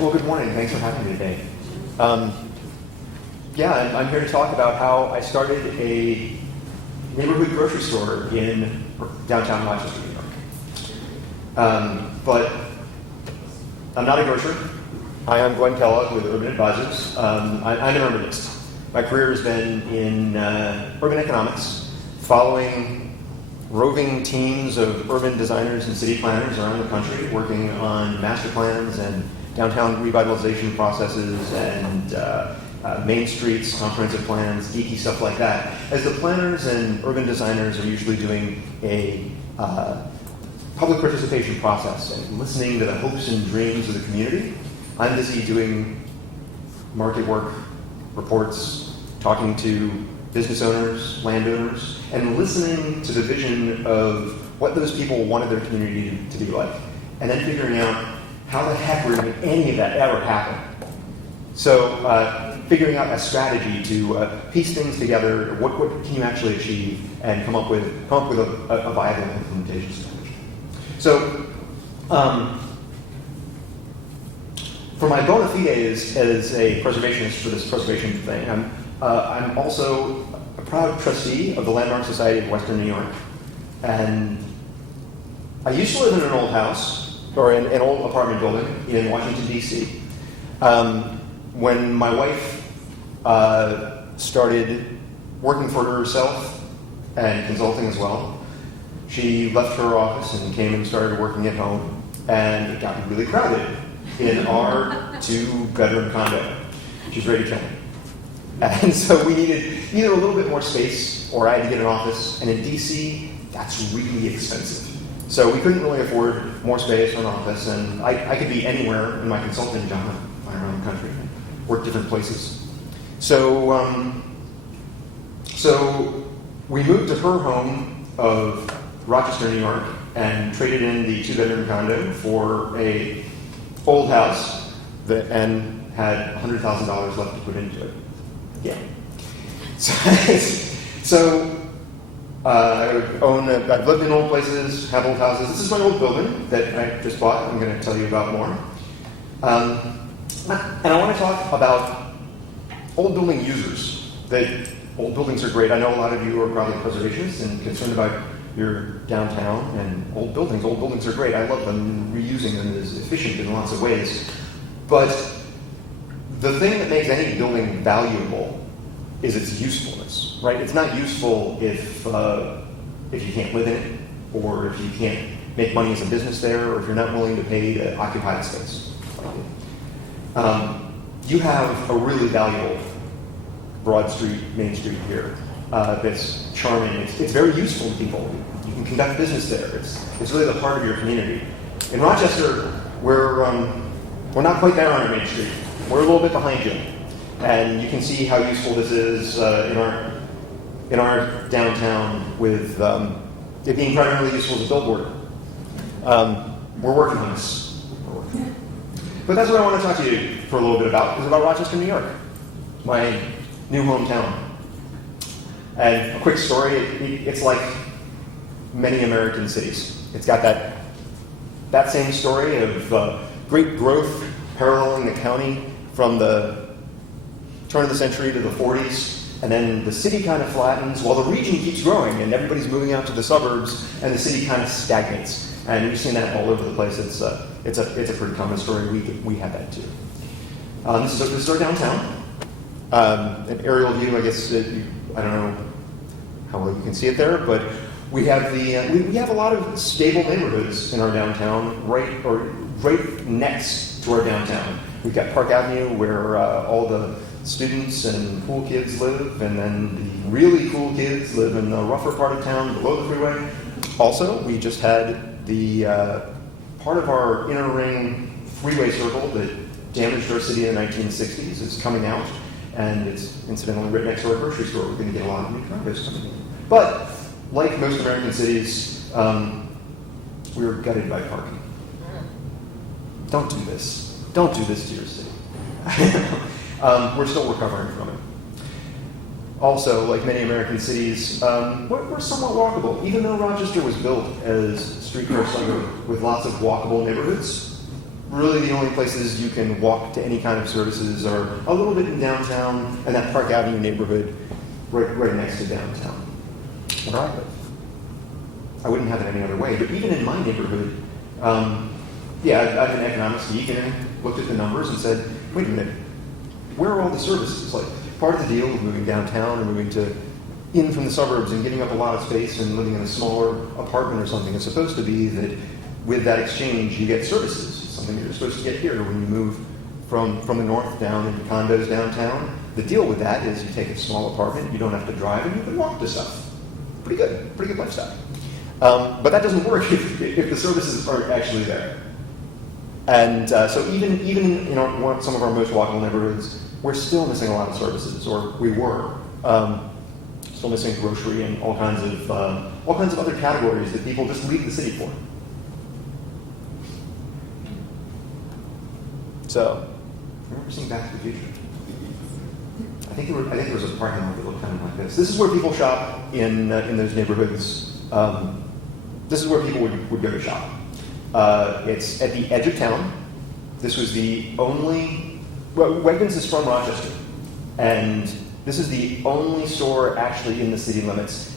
Well, good morning. Thanks for having me today. I'm here to talk about how I started a neighborhood grocery store in downtown Rochester, New York. But I'm not a grocer. Hi, I'm Glenn Kellogg with Urban Advisors. I'm an urbanist. My career has been in urban economics, following roving teams of urban designers and city planners around the country, working on master plans and downtown revitalization processes and main streets, comprehensive plans, geeky stuff like that. As the planners and urban designers are usually doing a public participation process and listening to the hopes and dreams of the community, I'm busy doing market work, reports, talking to business owners, landowners, and listening to the vision of what those people wanted their community to be like, and then figuring out how the heck would any of that ever happen. So figuring out a strategy to piece things together, what can you actually achieve, and come up with a viable implementation strategy. So for my bona fides as a preservationist for this preservation thing, I'm also a proud trustee of the Landmark Society of Western New York. And I used to live in an old house, or an old apartment building in Washington, D.C. When my wife started working for herself and consulting as well, she left her office and came and started working at home, and it got really crowded in our two-bedroom condo. She's ready to kill me. And so we needed either a little bit more space, or I had to get an office, and in DC, that's really expensive. So we couldn't really afford more space or an office, and I could be anywhere in my consulting job, fly around the country, and work different places. So we moved to her home of Rochester, New York, and traded in the two-bedroom condo for a old house and had $100,000 left to put into it. Yeah. I've lived in old places, have old houses. This is my old building that I just bought. I'm going to tell you about more. And I want to talk about old building users. Old buildings are great. I know a lot of you are probably preservationists and concerned about your downtown and old buildings. Old buildings are great. I love them. Reusing them is efficient in lots of ways. But the thing that makes any building valuable is its usefulness, right? It's not useful if you can't live in it, or if you can't make money as a business there, or if you're not willing to pay to occupy the space. You have a really valuable Broad Street, Main Street here that's charming. It's very useful to people. You can conduct business there. It's really the heart of your community. In Rochester, we're not quite there on our Main Street. We're a little bit behind you, and you can see how useful this is in our downtown with it being primarily useful as a billboard. We're working on this. But that's what I want to talk to you for a little bit about, is about Rochester, New York, my new hometown. And a quick story, it's like many American cities. It's got that same story of great growth paralleling the county from the turn of the century to the 40s, and then the city kind of flattens while the region keeps growing and everybody's moving out to the suburbs, and the city kind of stagnates. And we've seen that all over the place. It's a pretty common story. We have that too. This is our downtown. An aerial view, I guess. I don't know how well you can see it there, but we have we have a lot of stable neighborhoods in our downtown, right next to our downtown. We've got Park Avenue, where all the students and cool kids live, and then the really cool kids live in the rougher part of town below the freeway. Also, we just had the part of our inner ring freeway circle that damaged our city in the 1960s is coming out, and it's incidentally right next to our grocery store. We're going to get a lot of new condos coming in. But like most American cities, we were gutted by parking. Don't do this. Don't do this to your city. We're still recovering from it. Also, like many American cities, we're somewhat walkable. Even though Rochester was built as a streetcar suburb with lots of walkable neighborhoods, Really the only places you can walk to any kind of services are a little bit in downtown and that Park Avenue neighborhood right next to downtown, where I live. I wouldn't have it any other way, but even in my neighborhood, yeah, I'm an economics geek and looked at the numbers and said, wait a minute, where are all the services? Like, part of the deal of moving downtown or moving in from the suburbs and giving up a lot of space and living in a smaller apartment or something is supposed to be that with that exchange you get services, something that you're supposed to get here when you move from the north down into condos downtown. The deal with that is you take a small apartment, you don't have to drive, and you can walk to stuff. Pretty good lifestyle. But that doesn't work if the services aren't actually there. And so even in some of our most walkable neighborhoods, we're still missing a lot of services, or we were. Still missing grocery and all kinds of other categories that people just leave the city for. So, I remember seeing Back to the Future. I think there was a parking lot that looked kind of like this. This is where people shop in those neighborhoods. This is where people would go to shop. It's at the edge of town. This was the only... Well, Wegmans is from Rochester. And this is the only store actually in the city limits.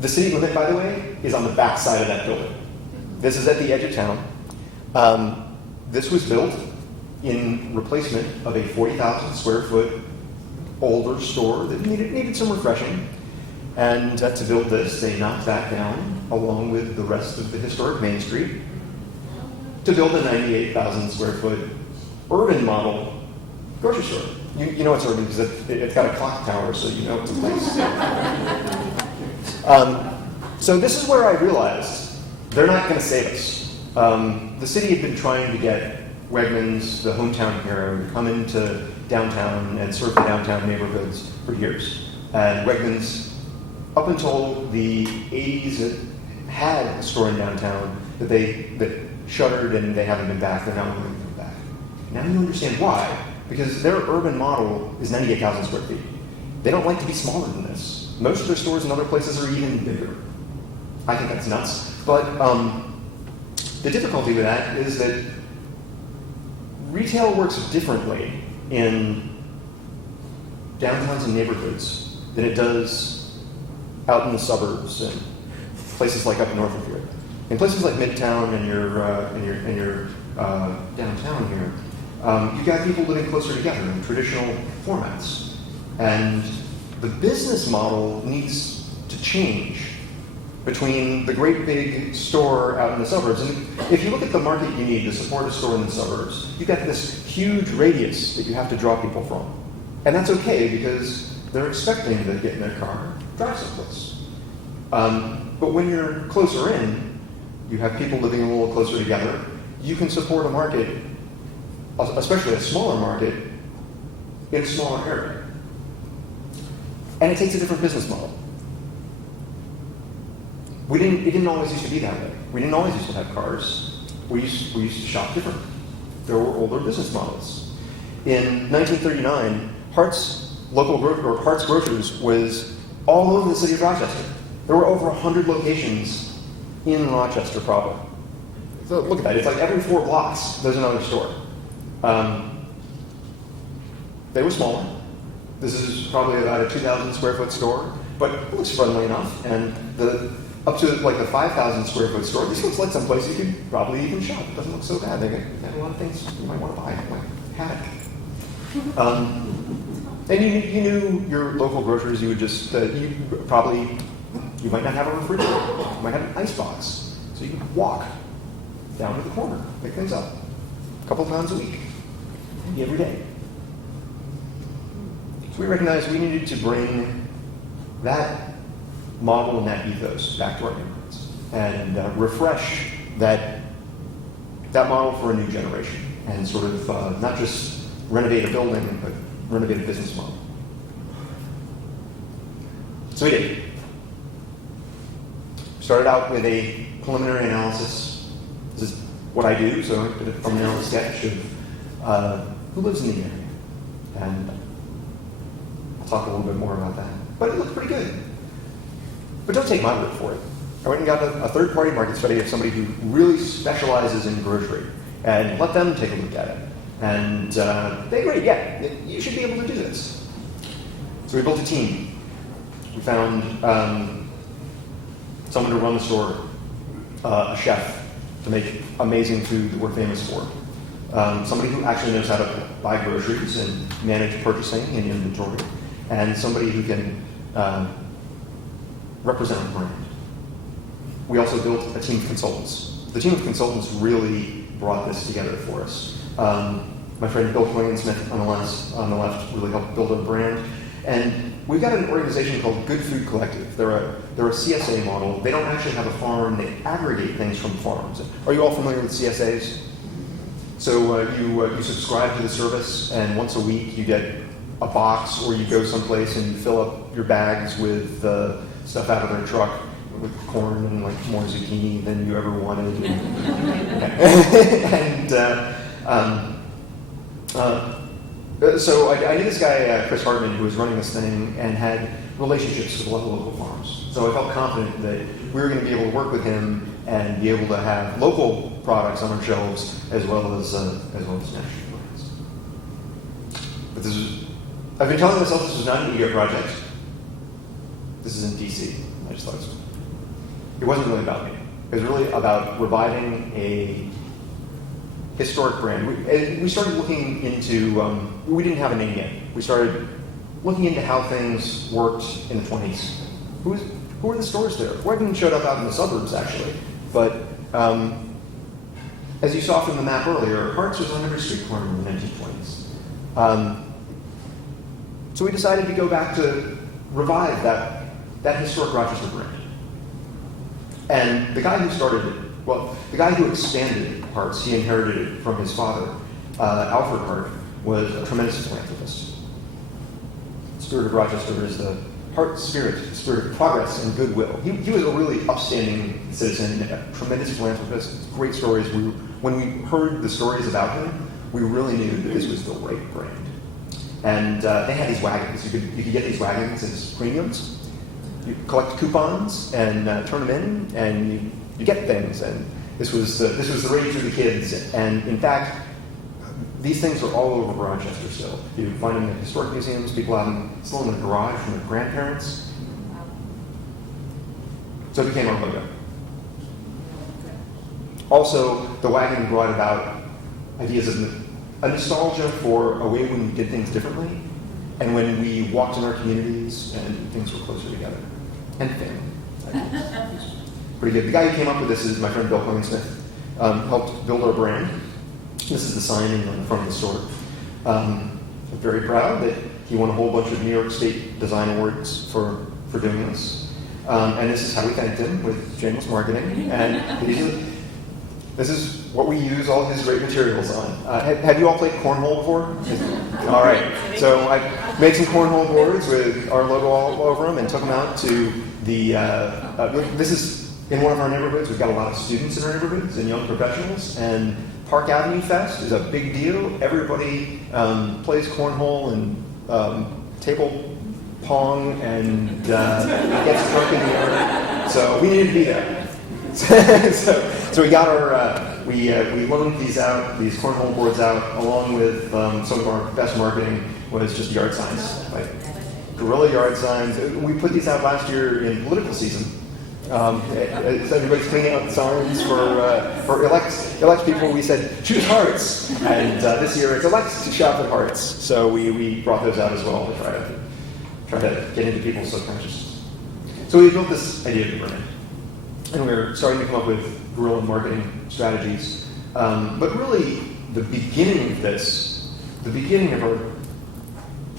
The city limit, by the way, is on the back side of that building. This is at the edge of town. This was built in replacement of a 40,000 square foot older store that needed some refreshing. And to build this, they knocked that down along with the rest of the historic Main Street to build a 98,000 square foot urban model grocery store. You know it's urban because it's got a clock tower, so you know it's a place. So this is where I realized they're not going to save us. The city had been trying to get Wegmans, the hometown hero, to come into downtown and serve the downtown neighborhoods for years. And Wegmans, up until the 80s, had a store in downtown that shuttered and they haven't been back. They're not willing to come back. Now you understand why. Because their urban model is 98,000 square feet. They don't like to be smaller than this. Most of their stores in other places are even bigger. I think that's nuts. But the difficulty with that is that retail works differently in downtowns and neighborhoods than it does out in the suburbs and places like up north of here. In places like Midtown and your downtown here, you've got people living closer together in traditional formats. And the business model needs to change between the great big store out in the suburbs. And if you look at the market you need to support a store in the suburbs, you've got this huge radius that you have to draw people from. And that's okay because they're expecting to get in their car, drive someplace. But when you're closer in, you have people living a little closer together, you can support a market, especially a smaller market, in a smaller area. And it takes a different business model. It didn't always used to be that way. We didn't always used to have cars. We used to shop different. There were older business models. In 1939, Hart's Grocers was all over the city of Rochester. There were over 100 locations in Rochester proper. So look at that. It's like every 4 blocks, there's another store. They were smaller. This is probably about a 2,000 square foot store, but it looks friendly enough. And up to like the 5,000 square foot store, this looks like someplace you could probably even shop. It doesn't look so bad. They got a lot of things you might want to buy, like hat. And you knew your local grocers. You would just you might not have a refrigerator. You might have an ice box, so you could walk down to the corner, pick things up, a couple times a week, maybe every day. So we recognized we needed to bring that model and that ethos back to our neighborhoods and refresh that model for a new generation and sort of not just renovate a building, but renovate a business model. So we did. Started out with a preliminary analysis. This is what I do, so I did a thumbnail sketch of who lives in the area. And I'll talk a little bit more about that. But it looked pretty good. But don't take my word for it. I went and got a third-party market study of somebody who really specializes in grocery. and let them take a look at it. And they agreed, yeah, you should be able to do this. So we built a team. We found someone to run the store, a chef to make amazing food that we're famous for, somebody who actually knows how to buy groceries and manage purchasing and inventory, and somebody who can represent a brand. We also built a team of consultants. The team of consultants really brought this together for us. My friend Bill Smith on the left really helped build our brand. And we've got an organization called Good Food Collective. They're a CSA model. They don't actually have a farm. They aggregate things from farms. Are you all familiar with CSAs? So you subscribe to the service, and once a week you get a box, or you go someplace and you fill up your bags with stuff out of their truck, with corn and like more zucchini than you ever wanted. So I knew this guy, Chris Hartman, who was running this thing and had relationships with a lot of local farms. So I felt confident that we were going to be able to work with him and be able to have local products on our shelves as well as national brands. But I've been telling myself this was not an ego project. This is in DC. I just thought it wasn't really about me. It was really about reviving a historic brand. We started looking into, we didn't have a name yet. We started looking into how things worked in the 20s. Who were the stores there? Wegman showed up out in the suburbs, actually. But as you saw from the map earlier, Hart's was on every street corner in the 1920s. So we decided to go back to revive that historic Rochester brand. And the guy who started it, the guy who expanded Hart's, he inherited it from his father, Alfred Hart, was a tremendous philanthropist. The spirit of Rochester is the Hart spirit, the spirit of progress and goodwill. He was a really upstanding citizen, a tremendous philanthropist. Great stories. When we heard the stories about him, we really knew that this was the right brand. And they had these wagons. You could get these wagons as premiums. You collect coupons and turn them in, and you get things. And this was the rage of the kids. And in fact, these things are all over Rochester still. You find them in historic museums. People have them still in the garage from their grandparents. So it became our logo. Also, the wagon brought about ideas of a nostalgia for a way when we did things differently, and when we walked in our communities and things were closer together. And family. Pretty good. The guy who came up with this is my friend Bill Smith. Helped build our brand. This is the sign in front of the store. I'm very proud that he won a whole bunch of New York State design awards for doing this. And this is how we thanked him, with shameless marketing. And this is what we use all his great materials on. Have you all played cornhole before? All right. So I made some cornhole boards with our logo all over them and took them out to the, this is in one of our neighborhoods. We've got a lot of students in our neighborhoods and young professionals. And Park Avenue Fest is a big deal. Everybody plays cornhole and table pong and gets drunk in the yard. So we needed to be there. So we got our, we loaned these cornhole boards out, along with some of our best marketing was just yard signs, like guerrilla yard signs. We put these out last year in political season. So everybody's cleaning out signs for elect people. We said, choose Hart's. And this year it's elect to shop at Hart's. So we brought those out as well to try to get into people's subconscious. So we built this idea of the brand. And we're starting to come up with guerrilla marketing strategies. But really, the beginning of this, the beginning of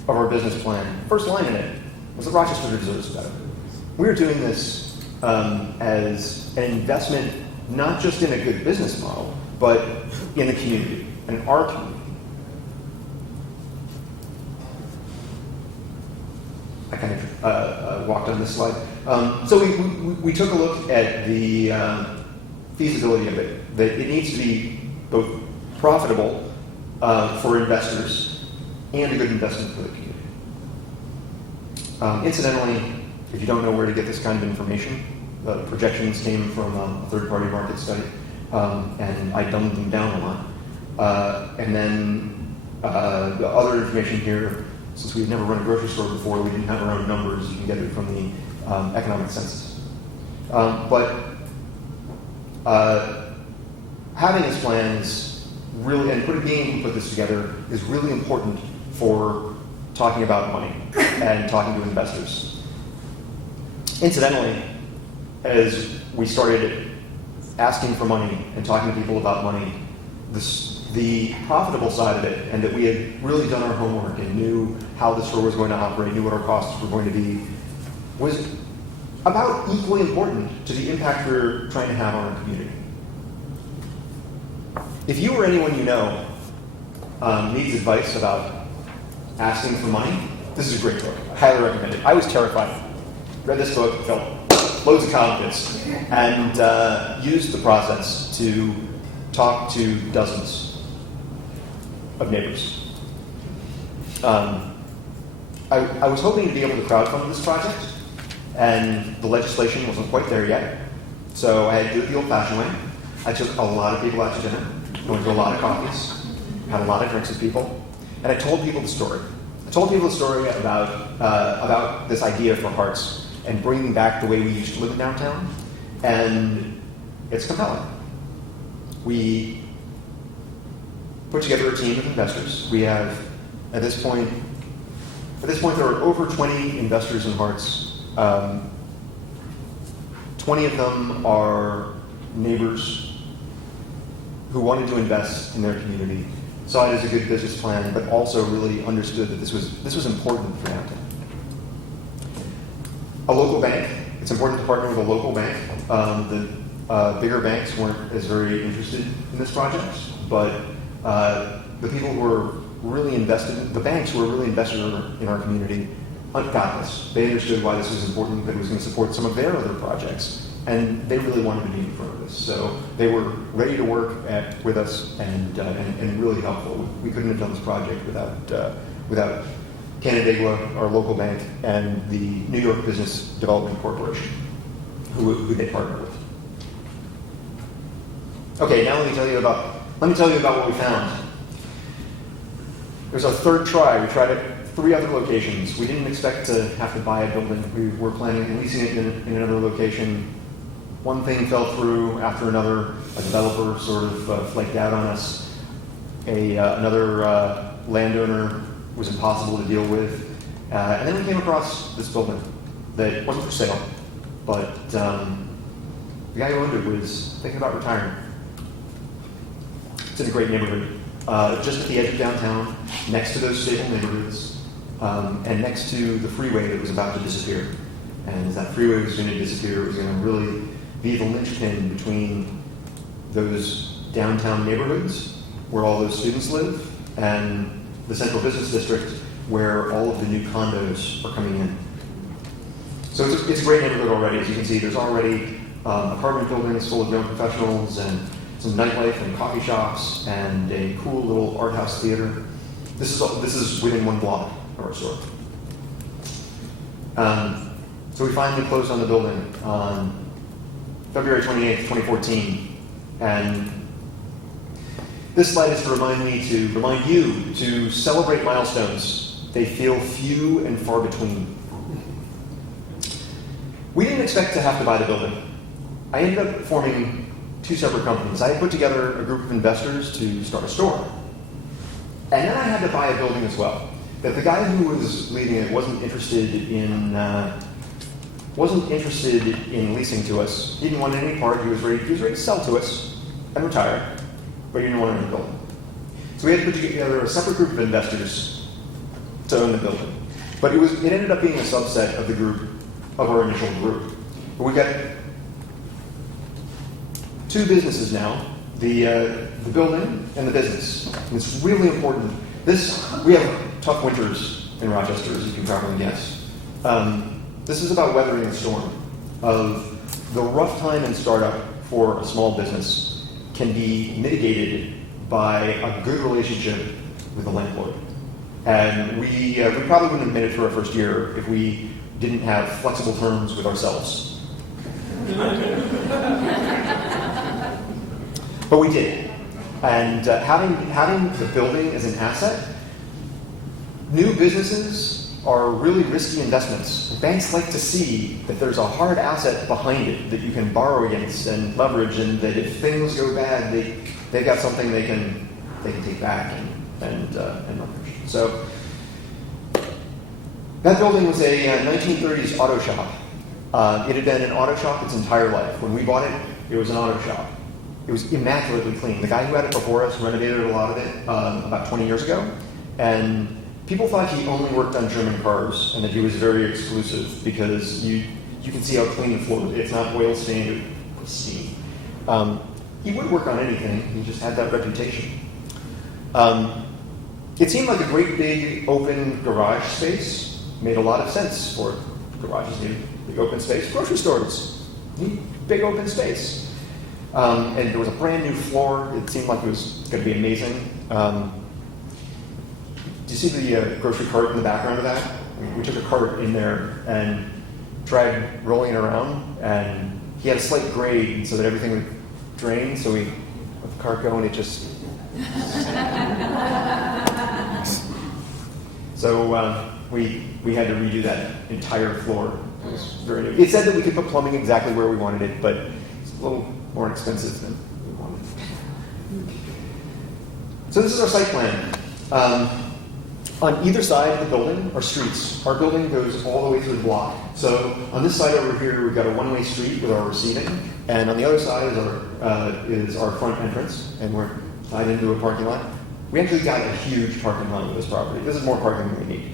our business plan, first line in it, was that Rochester deserves better. We were doing this as an investment, not just in a good business model, but in the community, in our community. I kind of walked on this slide. So we took a look at the feasibility of it, that it needs to be both profitable for investors and a good investment for the community. Incidentally, if you don't know where to get this kind of information, the projections came from a third-party market study, and I dumbed them down a And then the other information here, since we had never run a grocery store before, we didn't have our own numbers. You can get it from the economic census. Having this plan is really, and being able to put this together is really important for talking about money and talking to investors. Incidentally, as we started asking for money and talking to people about money, the profitable side of it, and that we had really done our homework and knew how the store was going to operate, knew what our costs were going to be, was about equally important to the impact we're trying to have on our community. If you or anyone you know needs advice about asking for money, this is a great book. I highly recommend it. I was terrified. Read this book, felt loads of confidence, and used the process to talk to dozens of neighbors. I was hoping to be able to crowdfund this project, and the legislation wasn't quite there yet. So I had to do it the old-fashioned way. I took a lot of people out to dinner, went to a lot of coffees, had a lot of drinks with people, and I told people the story. I told people the story about this idea for Hearts and bringing back the way we used to live in downtown, and it's compelling. We put together a team of investors. We have, at this point, there are over 20 investors in Hearts. 20 of them are neighbors who wanted to invest in their community, saw it as a good business plan, but also really understood that this was important for downtown. A local bank. It's important to partner with a local bank. The bigger banks weren't as very interested in this project, but the people who were really invested, the banks who were really invested in our community, got this. They understood why this was important, that it was going to support some of their other projects, and they really wanted to be in front of this. So they were ready to work with us and really helpful. We couldn't have done this project without Canandaigua, our local bank, and the New York Business Development Corporation, who they partnered with. Okay, now let me tell you about what we found. It was our third try. We tried it 3 other locations. We didn't expect to have to buy a building. We were planning on leasing it in another location. One thing fell through after another. A developer sort of flaked out on us. Another landowner was impossible to deal with. And then we came across this building that wasn't for sale, but the guy who owned it was thinking about retiring. It's in a great neighborhood, just at the edge of downtown, next to those stable neighborhoods, and next to the freeway that was about to disappear. And as that freeway was going to disappear, it was going to really be the linchpin between those downtown neighborhoods where all those students live and the central business district where all of the new condos are coming in. So it's a great neighborhood already. As you can see, there's already apartment buildings full of young professionals and some nightlife and coffee shops and a cool little art house theater. This is within 1 block of our store. So we finally closed on the building on February 28th, 2014. And this slide is to remind you to celebrate milestones. They feel few and far between. We didn't expect to have to buy the building. I ended up forming 2 separate companies. I had put together a group of investors to start a store. And then I had to buy a building as well. That the guy who was leading it wasn't interested in leasing to us. He didn't want any part. He was ready to sell to us and retire, but he didn't want to own the building. So we had to put together a separate group of investors to own the building. But it ended up being a subset of our initial group. But we've got 2 businesses now, the building and the business. And it's really important. We have tough winters in Rochester, as you can probably guess. This is about weathering the storm of the rough time in startup for a small business can be mitigated by a good relationship with the landlord. And we probably wouldn't have made it through our first year if we didn't have flexible terms with ourselves. But we did. And having the building as an asset, new businesses are really risky investments. Banks like to see that there's a hard asset behind it that you can borrow against and leverage, and that if things go bad, they've got something they can take back and leverage. So that building was a 1930s auto shop. It had been an auto shop its entire life. When we bought it, it was an auto shop. It was immaculately clean. The guy who had it before us renovated a lot of it about 20 years ago, and people thought he only worked on German cars and that he was very exclusive because you can see how clean the floor is. It's not oil stained, it's pristine. He would work on anything. He just had that reputation. It seemed like a great big open garage space. Made a lot of sense for it. Garages need big open space. Grocery stores need big open space. And there was a brand new floor. It seemed like it was going to be amazing. Do you see the grocery cart in the background of that? We took a cart in there and tried rolling it around, and he had a slight grade so that everything would drain. So we let the cart go, and it just. So we had to redo that entire floor. It was very new. It said that we could put plumbing exactly where we wanted it, but it's a little more expensive than we wanted. So this is our site plan. On either side of the building are streets. Our building goes all the way through the block. So on this side over here, we've got a one-way street with our receiving, and on the other side is our front entrance, and we're tied into a parking lot. We actually got a huge parking lot with this property. This is more parking than we need.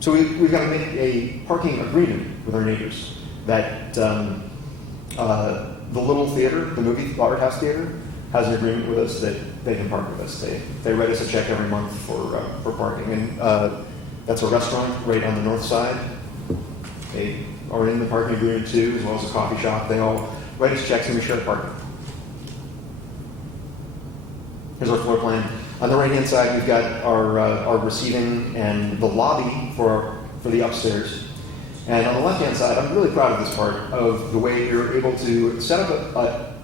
So we've got to make a parking agreement with our neighbors that the little theater, the movie art house theater, has an agreement with us that they can park with us. They write us a check every month for parking, and that's a restaurant right on the north side. They are in the parking agreement too, as well as a coffee shop. They all write us checks and we share parking. Here's our floor plan. On the right-hand side, we've got our receiving and the lobby for the upstairs. And on the left-hand side, I'm really proud of this part of the way you're able to set up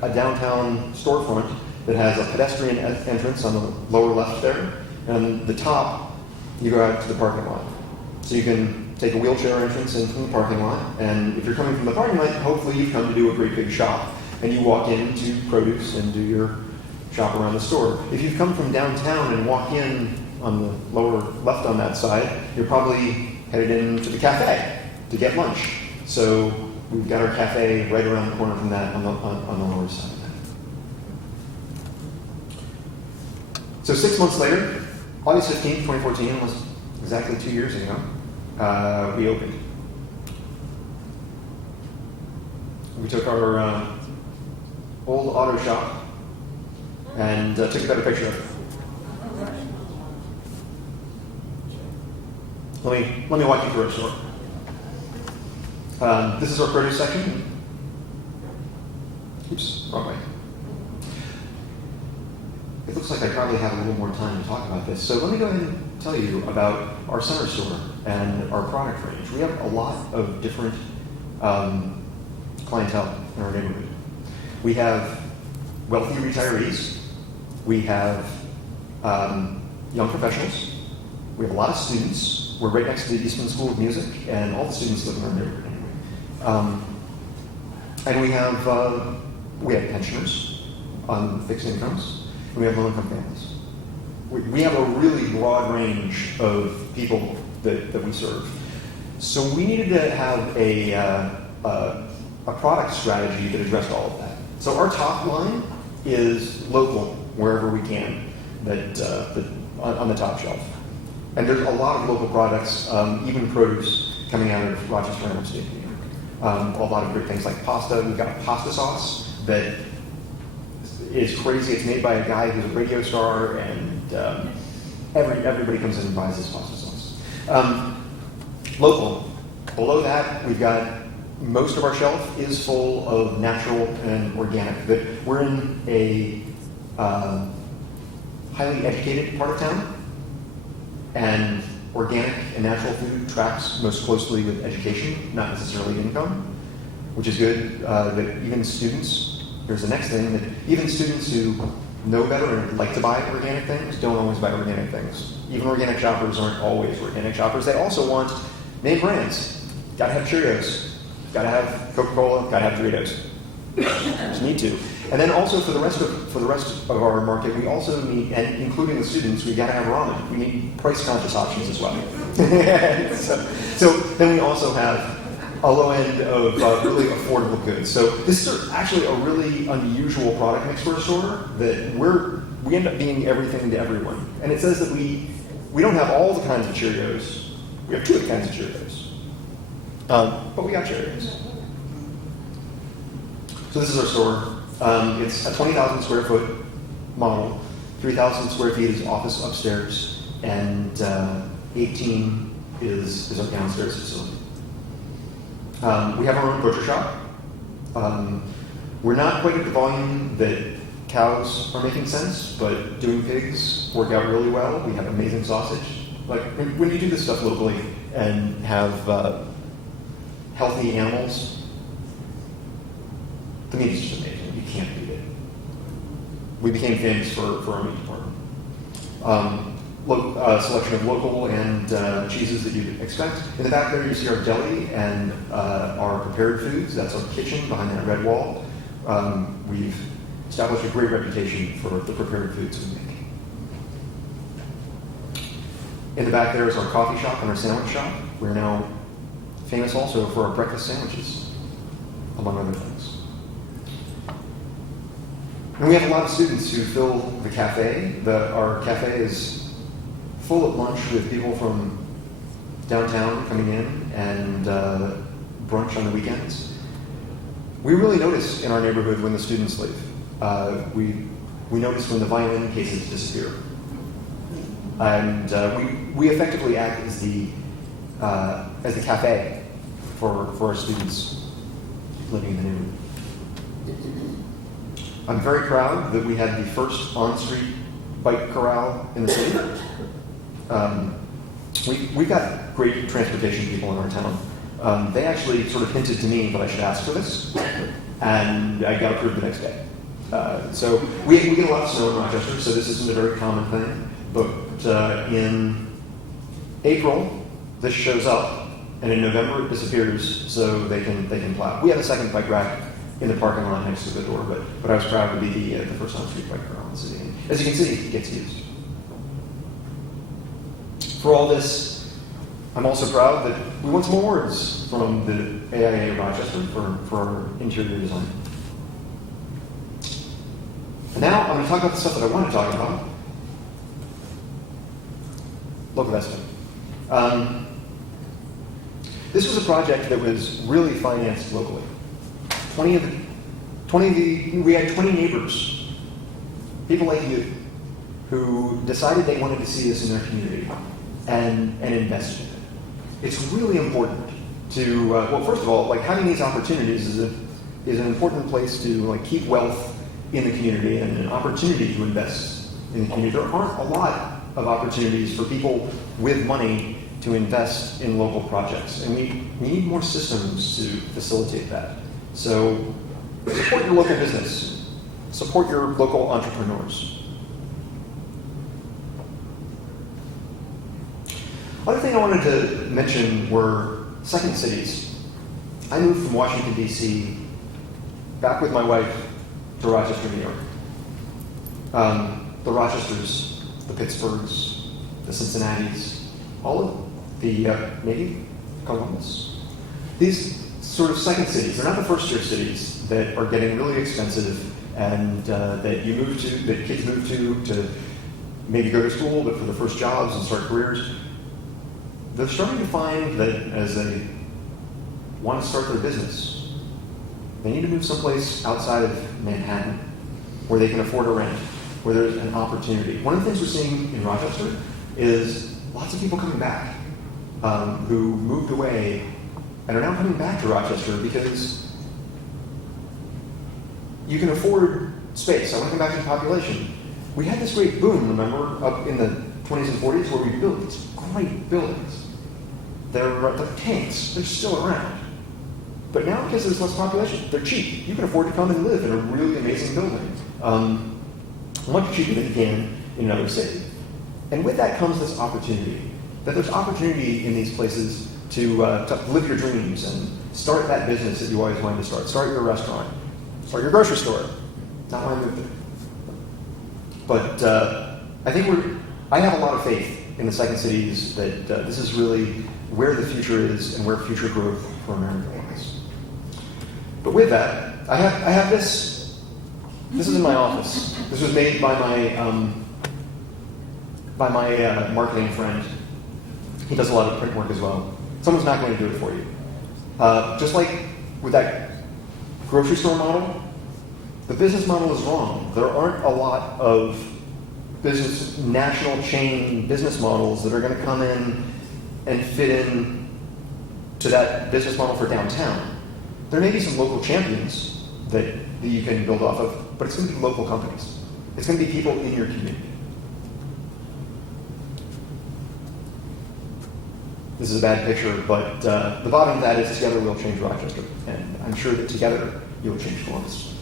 a downtown storefront that has a pedestrian entrance on the lower left there. And on the top, you go out to the parking lot. So you can take a wheelchair entrance in from the parking lot. And if you're coming from the parking lot, hopefully you've come to do a great big shop. And you walk into produce and do your shop around the store. If you've come from downtown and walk in on the lower left on that side, you're probably headed into the cafe to get lunch. So we've got our cafe right around the corner from that on the lower side. So 6 months later, August 15th, 2014, almost exactly 2 years ago, we opened. We took our old auto shop and took a better picture of it. Let me walk you through our store. This is our produce section. Oops, wrong way. It looks like I probably have a little more time to talk about this. So let me go ahead and tell you about our center store and our product range. We have a lot of different clientele in our neighborhood. We have wealthy retirees. We have young professionals. We have a lot of students. We're right next to the Eastman School of Music, and all the students live in our neighborhood anyway. And we have pensioners on fixed incomes. We have low-income families. We have a really broad range of people that we serve. So we needed to have a product strategy that addressed all of that. So our top line is local, wherever we can, on the top shelf. And there's a lot of local products, even produce, coming out of Rochester and upstate New York. A lot of great things like pasta. We've got a pasta sauce that is crazy. It's made by a guy who's a radio star, and everybody comes in and buys this pasta sauce. Local. Below that, we've got most of our shelf is full of natural and organic. We're in a highly educated part of town, and organic and natural food tracks most closely with education, not necessarily income, which is good. That even students, here's the next thing, that even students who know better and like to buy organic things don't always buy organic things. Even organic shoppers aren't always organic shoppers. They also want name brands. Gotta have Cheerios. Gotta have Coca-Cola. Gotta have Doritos. Just need to. And then also for the rest of our market, we also need, and including the students, we gotta have ramen. We need price-conscious options as well. so then we also have a low end of really affordable goods. So this is actually a really unusual product mix for a store that we end up being everything to everyone. And it says that we don't have all the kinds of Cheerios. We have 2 of the kinds of Cheerios. But we got Cheerios. So this is our store. It's a 20,000 square foot model. 3,000 square feet is office upstairs, and 18 is our downstairs facility. We have our own butcher shop. We're not quite at the volume that cows are making sense, but doing pigs work out really well. We have amazing sausage. Like when you do this stuff locally and have healthy animals, the meat is just amazing. You can't beat it. We became famous for our meat department. Selection of local and cheeses that you'd expect. In the back there, you see our deli and our prepared foods. That's our kitchen behind that red wall. We've established a great reputation for the prepared foods we make. In the back there is our coffee shop and our sandwich shop. We're now famous also for our breakfast sandwiches, among other things. And we have a lot of students who fill the cafe. Our cafe is full at lunch with people from downtown coming in and brunch on the weekends. We really notice in our neighborhood when the students leave. We notice when the violin cases disappear. And we effectively act as the cafe for our students living in the neighborhood. I'm very proud that we had the first on-street bike corral in the city. We've got great transportation people in our town. They actually sort of hinted to me that I should ask for this, and I got approved the next day. So we get a lot of snow in Rochester, so this isn't a very common thing. But in April, this shows up, and in November it disappears, so they can plow. We have a second bike rack in the parking lot next to the door, but I was proud to be the first on-street bike corral in the city. And as you can see, it gets used. For all this, I'm also proud that we won some awards from the AIA Rochester for our interior design. And now I'm going to talk about the stuff that I want to talk about. Local estimate. This was a project that was really financed locally. We had 20 neighbors, people like you, who decided they wanted to see this in their community and invested in it. It's really important to, well, first of all, like having these opportunities is an important place to like keep wealth in the community and an opportunity to invest in the community. There aren't a lot of opportunities for people with money to invest in local projects, and we need more systems to facilitate that. So support your local business. Support your local entrepreneurs. Other thing I wanted to mention were second cities. I moved from Washington, D.C. back with my wife to Rochester, New York. The Rochesters, the Pittsburghs, the Cincinnatis, all of the, maybe Columbus. These sort of second cities, they're not the first tier cities that are getting really expensive and that kids move to maybe go to school, but for the first jobs and start careers. They're starting to find that as they want to start their business, they need to move someplace outside of Manhattan where they can afford a rent, where there's an opportunity. One of the things we're seeing in Rochester is lots of people coming back who moved away and are now coming back to Rochester because you can afford space. I want to come back to the population. We had this great boom, remember, up in the 20s and 40s where we built these great buildings. They're the tanks, they're still around. But now, because there's less population, they're cheap. You can afford to come and live in a really amazing building. much cheaper than you can in another city. And with that comes this opportunity, that there's opportunity in these places to live your dreams and start that business that you always wanted to start. Start your restaurant, start your grocery store. Not why I moved there. But I think I have a lot of faith in the second cities that this is really where the future is and where future growth for America lies. But with that, I have this. This is in my office. This was made by my marketing friend. He does a lot of print work as well. Someone's not going to do it for you. Just like with that grocery store model, the business model is wrong. There aren't a lot of national chain business models that are going to come in and fit in to that business model for downtown. There may be some local champions that you can build off of, but it's going to be local companies. It's going to be people in your community. This is a bad picture, but the bottom of that is together we'll change Rochester, and I'm sure that together you'll change Columbus.